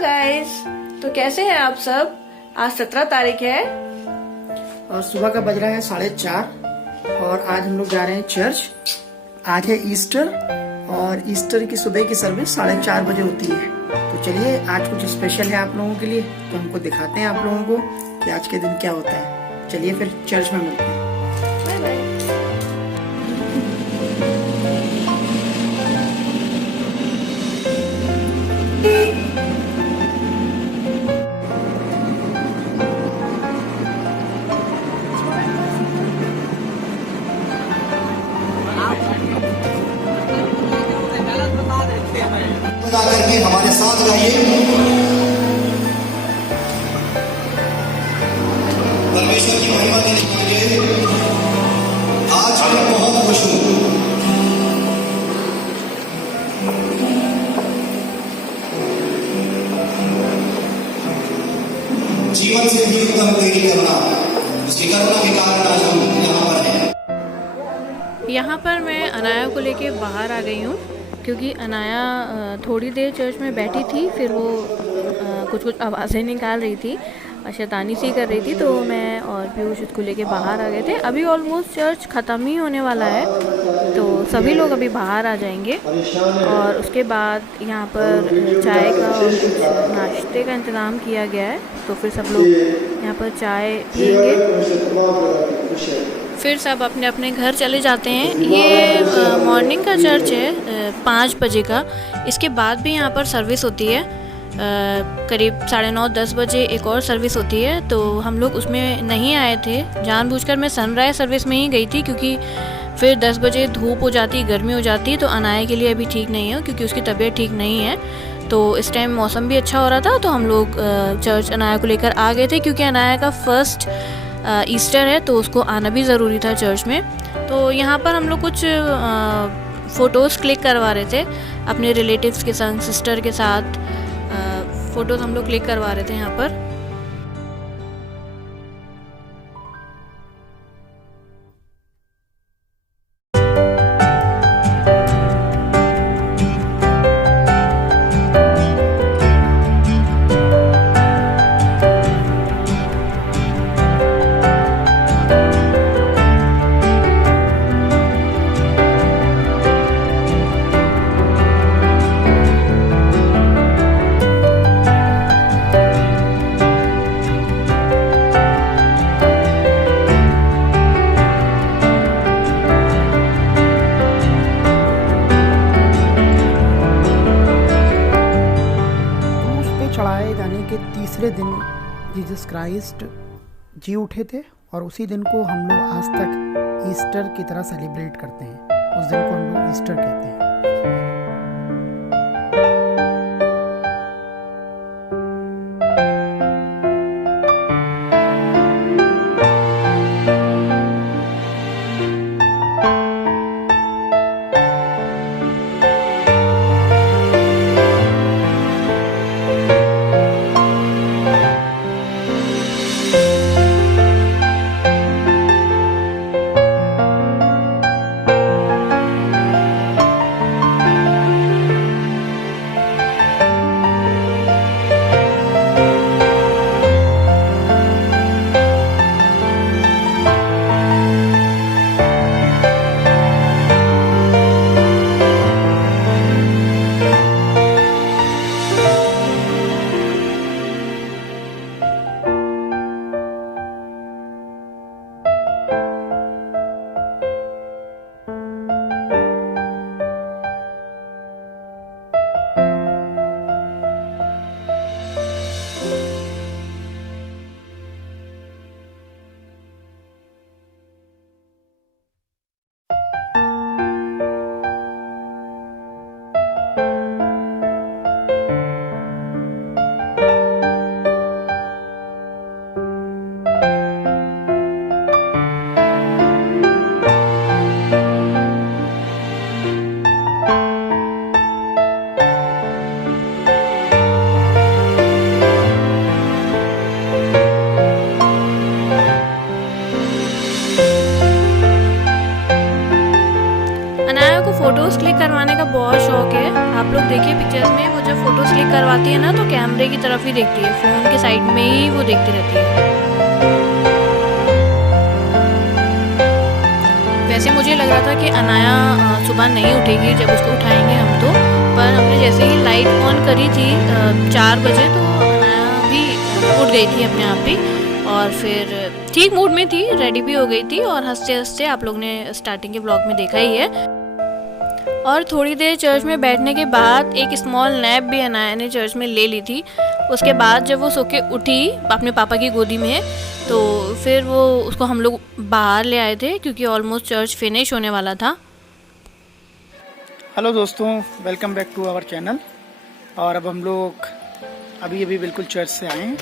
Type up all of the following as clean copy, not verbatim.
Guys, तो कैसे हैं आप सब। आज 17 तारीख है और सुबह का बज रहा है 4:30 और आज हम लोग जा रहे हैं चर्च। आज है ईस्टर और ईस्टर की सुबह की सर्विस 4:30 बजे होती है। तो चलिए आज कुछ स्पेशल है आप लोगों के लिए, तो हमको दिखाते हैं आप लोगों को कि आज के दिन क्या होता है। चलिए फिर चर्च में मिलते हैं। Bye bye. गा करके हमारे साथ गाइए। परमेश्वर की महिमा देने के लिए आज मैं बहुत खुश हूँ। जीवन से भी उत्तम तेरी करुणा, उसकी करुणा के कारण आज हम यहाँ पर हैं। यहाँ पर मैं अनाया को लेके बाहर आ गई हूँ क्योंकि अनाया थोड़ी देर चर्च में बैठी थी, फिर वो कुछ आवाज़ें निकाल रही थी, शैतानी सी कर रही थी। तो मैं और पीयूष उसको लेके बाहर आ गए थे। अभी ऑलमोस्ट चर्च ख़त्म ही होने वाला है, तो सभी लोग अभी बाहर आ जाएंगे और उसके बाद यहाँ पर चाय का और कुछ नाश्ते का इंतज़ाम किया गया है। तो फिर सब लोग यहाँ पर चाय पिएंगे, फिर सब अपने अपने घर चले जाते हैं। ये मॉर्निंग का चर्च है 5 बजे का। इसके बाद भी यहाँ पर सर्विस होती है, करीब 9:30-10 बजे एक और सर्विस होती है। तो हम लोग उसमें नहीं आए थे, जानबूझकर मैं सनराइज़ सर्विस में ही गई थी क्योंकि फिर 10 बजे धूप हो जाती, गर्मी हो जाती, तो अनाया के लिए अभी ठीक नहीं है क्योंकि उसकी तबीयत ठीक नहीं है। तो इस टाइम मौसम भी अच्छा हो रहा था, तो हम लोग चर्च अनाया को लेकर आ गए थे क्योंकि अनाया का फर्स्ट ईस्टर है, तो उसको आना भी ज़रूरी था चर्च में। तो यहाँ पर हम लोग कुछ फ़ोटोज़ क्लिक करवा रहे थे अपने रिलेटिव्स के संग, सिस्टर के साथ फ़ोटोज़ हम लोग क्लिक करवा रहे थे यहाँ पर। चढ़ाए जाने के तीसरे दिन जीसस क्राइस्ट जी उठे थे और उसी दिन को हम लोग आज तक ईस्टर की तरह सेलिब्रेट करते हैं। उस दिन को हम लोग ईस्टर कहते हैं। जब फोटो क्लिक करवाती है ना तो कैमरे की तरफ ही देखती है, फ़ोन के साइड में ही वो देखती रहती है। वैसे मुझे लग रहा था कि अनाया सुबह नहीं उठेगी जब उसको उठाएंगे हम तो, पर हमने जैसे ही लाइट ऑन करी थी 4 बजे तो अनाया भी उठ गई थी अपने आप ही, और फिर ठीक मूड में थी, रेडी भी हो गई थी और हंसते हंसते आप लोग ने स्टार्टिंग के ब्लॉग में देखा ही है। और थोड़ी देर चर्च में बैठने के बाद एक स्मॉल नैप भी अनाया ने चर्च में ले ली थी। उसके बाद जब वो सो के उठी अपने पापा की गोदी में तो फिर वो उसको हम लोग बाहर ले आए थे क्योंकि ऑलमोस्ट चर्च फिनिश होने वाला था। हेलो दोस्तों, welcome back to our channel. और अब हम लोग अभी बिल्कुल चर्च से आए हैं।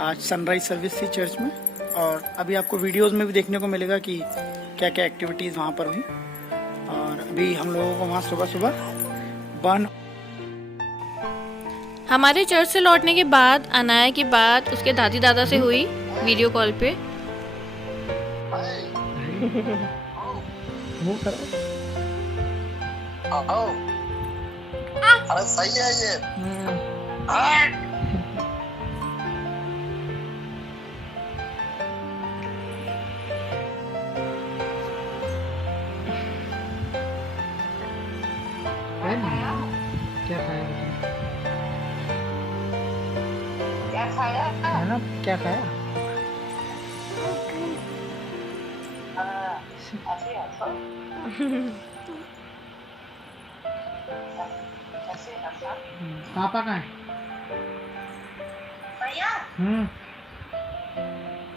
आज सनराइज सर्विस थी चर्च में और अभी आपको वीडियोस में भी देखने को मिलेगा कि क्या क्या एक्टिविटीज़ वहाँ पर हुई। और अभी हम लोगों को वहाँ सुबह बन हमारे चर्च से लौटने के बाद अनाया की बात उसके दादी दादा से हुई वीडियो कॉल पे। अरे सही है ये। क्या खाया? पापा कहाँ है?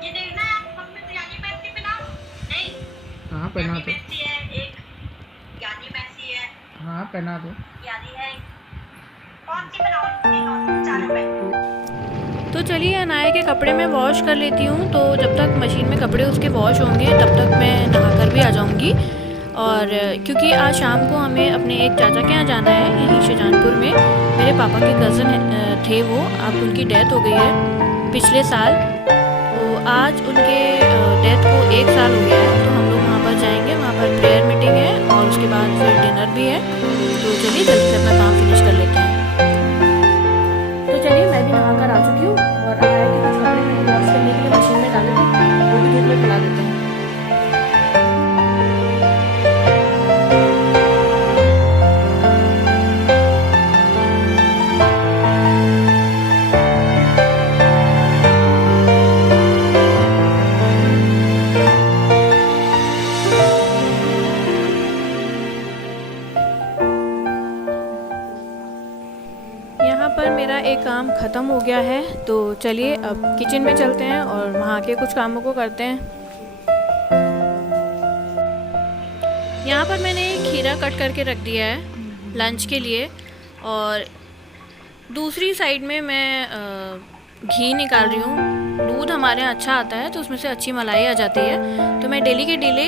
ये देखना है मम्मी बिरयानी पैसी बनाओ। नहीं हाँ पहना दो। पैसी है एक, बिरयानी पैसी है, हाँ पहना दो। बिरयानी है, कौन सी बनाओ? चार रुपए। तो चलिए अनाया के कपड़े मैं वॉश कर लेती हूँ, तो जब तक मशीन में कपड़े उसके वॉश होंगे तब तक मैं नहा कर भी आ जाऊँगी। और क्योंकि आज शाम को हमें अपने एक चाचा के यहाँ जाना है, यहीं शाहजहानपुर में मेरे पापा के कज़न थे वो, अब उनकी डेथ हो गई है पिछले साल। तो आज उनके डेथ को 1 साल हो गया है, तो हम लोग वहाँ पर जाएंगे। वहाँ पर प्रेयर मीटिंग है और उसके बाद फिर डिनर भी है। तो चलिए जल्दी से अपना काम फिनिश कर लेते हैं। तो चलिए मैं भी नहा कर आ चुकी हूँ और अनाया के कुछ कपड़े मैंने वॉश करने के लिए मशीन में डाले थे, वो भी धूप में फैला देते हैं। यहाँ पर मेरा एक काम ख़त्म हो गया है, तो चलिए अब किचन में चलते हैं और वहाँ के कुछ कामों को करते हैं। यहाँ पर मैंने खीरा कट करके रख दिया है लंच के लिए, और दूसरी साइड में मैं घी निकाल रही हूँ। दूध हमारे यहाँ अच्छा आता है तो उसमें से अच्छी मलाई आ जाती है, तो मैं डेली के डेली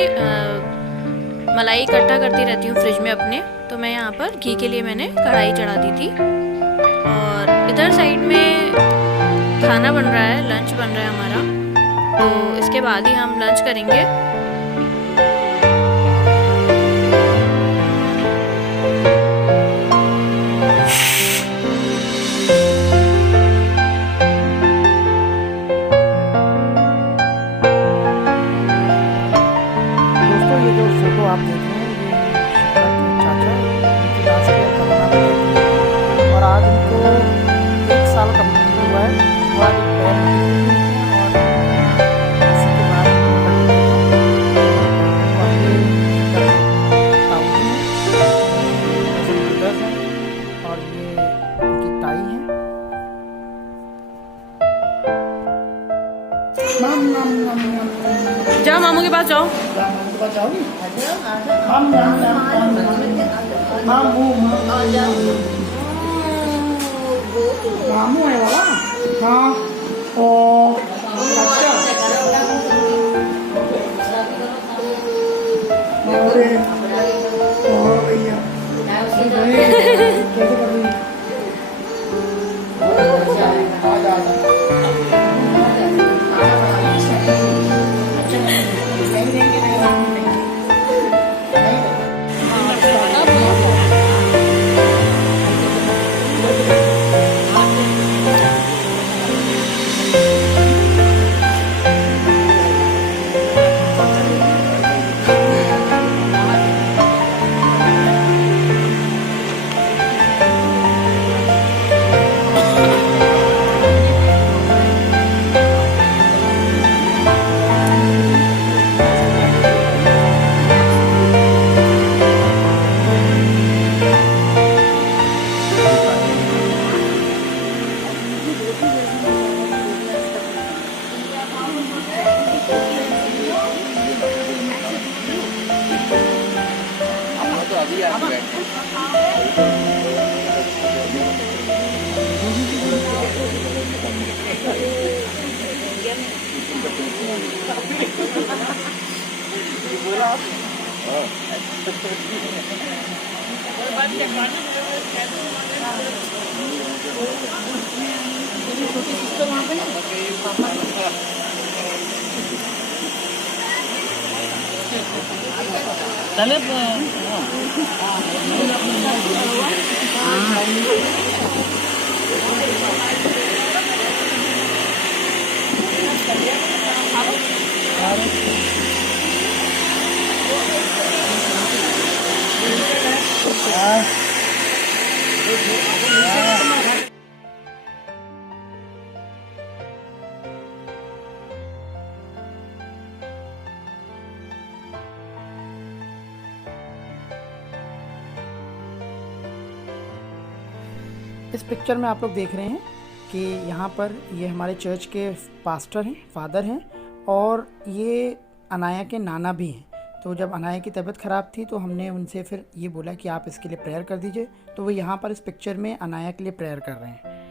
मलाई इकट्ठा करती रहती हूँ फ्रिज में अपने। तो मैं यहाँ पर घी के लिए मैंने कढ़ाई चढ़ा दी थी और इधर साइड में खाना बन रहा है, लंच बन रहा है हमारा, तो इसके बाद ही हम लंच करेंगे। दोस्तों ये जो फोटो आप देख रहे हैं ये शिप्रा के चाचा उनकी लास्ट ईयर कोरोना में डेथ हुई थी और आज उनको 1 साल कंप्लीट हुआ है। वो आज एक पैर में और इसी के बाद और ये शिप्रा के ताऊ जी हैं, कज़न ब्रदर्स हैं और ये उनकी ताई हैं। जाओ मामू के पास जाओ। मामू है बाबा। हाँ ओ अच्छा। अरे ओ भैया कैसे कर रही है? इस पिक्चर में आप लोग देख रहे हैं कि यहाँ पर ये हमारे चर्च के पास्टर हैं, फादर हैं, और ये अनाया के नाना भी हैं। तो जब अनाया की तबीयत ख़राब थी तो हमने उनसे फिर ये बोला कि आप इसके लिए प्रेयर कर दीजिए, तो वो यहाँ पर इस पिक्चर में अनाया के लिए प्रेयर कर रहे हैं।